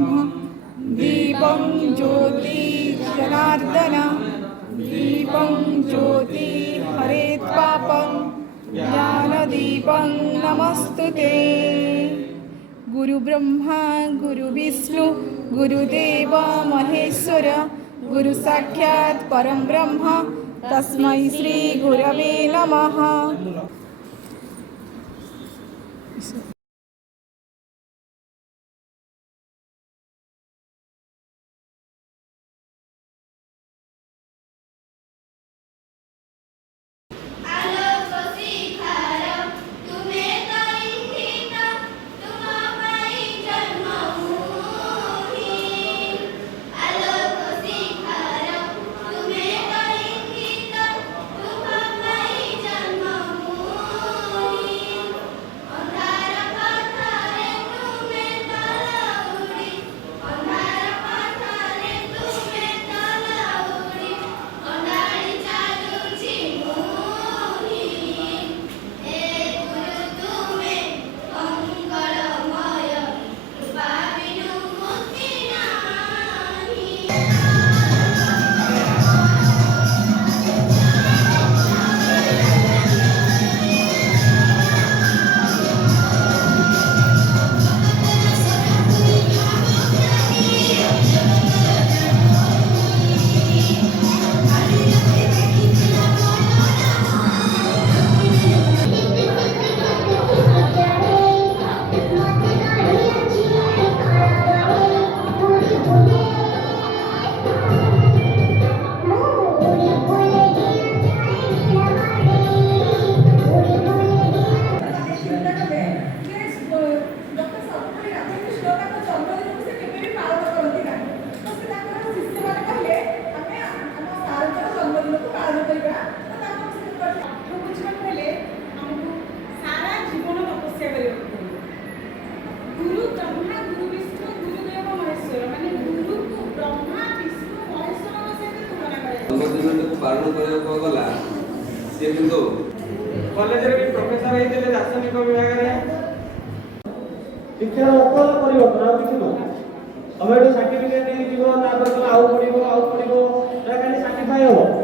ब्रह्म दीपं ज्योति जनार्दन दीपं ज्योति हरेत् पापं ज्ञानदीपं नमस्तुते। गुरु ब्रह्मा गुरु विष्णु गुरुदेव महेश्वर गुरु साक्षात् परम ब्रह्म तस्मै श्री गुरवे नमः। पालन गला सी किंतु कॉलेज रे प्रोफेसर होइते दार्शनिक विभाग रे शिक्षा अकल परिवर्तन आ किछ न हम एटा सर्टिफिकेट दे दिबो तापर आउ पडिबो एटा खाली सर्टिफाई हो